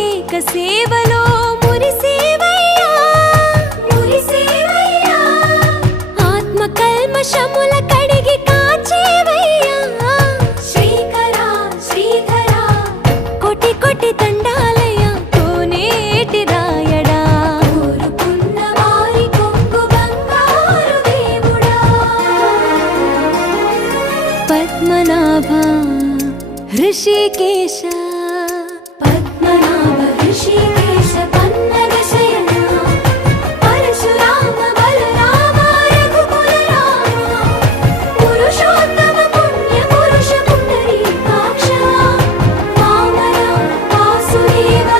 అభిషేక సేవలో మురిసేవయ్యా మురిసేవయ్యా ఆత్మ కల్మషముల కడిగి కాచేవయ్యా శ్రీకరా శ్రీధరా కోటి కోటి దండాలయ్యా కోనేటి రాయడా కోరుకున్న వారి కొంగు బంగారు దేవుడా పద్మనాభ ऋषिकेश